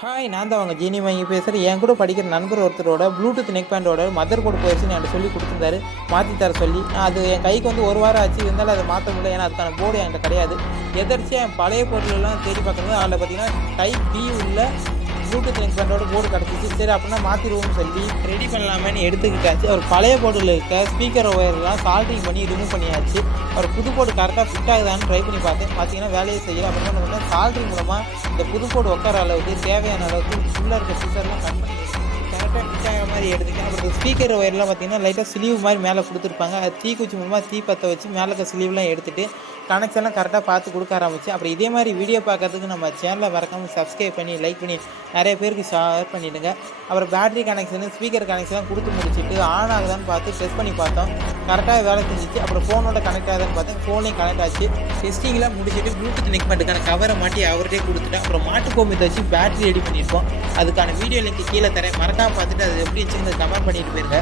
Hi, நான் தான் அவங்க ஜீனி வாங்கி பேசுகிறேன். என் கூட படிக்கிற நண்பர் ஒருத்தரோட ப்ளூடூத் நெக் பேண்டோட மதர் போர்டு போயிடுச்சுன்னு என்கிட்ட சொல்லி கொடுத்துருந்தாரு, மாற்றி தர சொல்லி. அது என் கைக்கு வந்து ஒரு வாரம் ஆச்சு. இருந்தாலும் அதை மாற்ற முடியல. ஏன்னா அதுக்கான போர்டு என்கிட்ட கிடையாது. எதர்ச்சியாக என் பழைய பொருளெல்லாம் தேடி பார்க்கும்போது அதில் பார்த்தீங்கன்னா டைப் பி உள்ள ப்ளூடூத் நெக் பேண்டோட போர்டு கிடச்சிச்சு. சரி அப்படின்னா மாற்றிடுவோம்னு சொல்லி ரெடி பண்ணலாமேன்னு எடுத்துக்கிட்டாச்சு. அவர் பழைய போர்டில் இருக்க ஸ்பீக்கர் ஒயர்லாம் சால்ட்ரிங் பண்ணி ரிமூவ் பண்ணியாச்சு. அவர் புது போர்டு கரெக்டாக ஃபிட் ஆகுதான்னு ட்ரை பண்ணி பார்த்தேன். பார்த்தீங்கன்னா வேலையை செய்யல. அப்புறம் என்ன பண்ணேன், சால்ட்ரிங் மூலமாக இந்த புது போர்டு உட்கார அளவுக்கு தேவையான அளவுக்கு ஃபுல்லாக இருக்க ஃபீச்சர்லாம் கட் பண்ணி கரெக்டாக ஃபிட் ஆகிற மாதிரி எடுத்துக்கிட்டேன். அப்புறம் ஸ்பீக்கர் ஒயர்லாம் பார்த்தீங்கன்னா லைட்டாக ஸ்லீவ் மாதிரி மேலே கொடுத்துருப்பாங்க. அது தீக்குச்சி மூலமாக தீ பற்ற வச்சு மேலே இருக்க ஸ்லீவ்லாம் எடுத்துகிட்டு கனெக்ஷன்லாம் கரெக்டாக பார்த்து கொடுக்க ஆரம்பிச்சு. அப்புறம் இதே மாதிரி வீடியோ பார்க்கறதுக்கு நம்ம சேனலை மறக்காமல் சப்ஸ்கிரைப் பண்ணி லைக் பண்ணி நிறைய பேருக்கு ஷேர் பண்ணிவிடுங்க. அப்புறம் பேட்டரி கனெக்ஷனு ஸ்பீக்கர் கனெக்ஷன்லாம் கொடுத்து முடிச்சுட்டு ஆன் ஆகுதான்னு பார்த்து டெஸ்ட் பண்ணி பார்த்தோம். கரெக்டாக வேலை செஞ்சிச்சு. அப்புறம் ஃபோனோட கனெக்ட் ஆகுதான்னு பார்த்தேன். ஃபோனையும் கனெக்ட் ஆச்சு. டெஸ்டிங்லாம் முடிச்சுட்டு ப்ளூடூத் நெக் பேண்டுக்கான கவரை மாட்டி அவர்கிட்டே கொடுத்துட்டேன். அப்புறம் மாட்டு கோமியத்தை வச்சு பேட்டரி ரெடி பண்ணியிருக்கோம். அதுக்கான வீடியோ லிங்க் கீழே தரேன். மறக்காமல் பார்த்துட்டு அது எப்படி வச்சுருந்து கமெண்ட் பண்ணிட்டு போயிருங்க.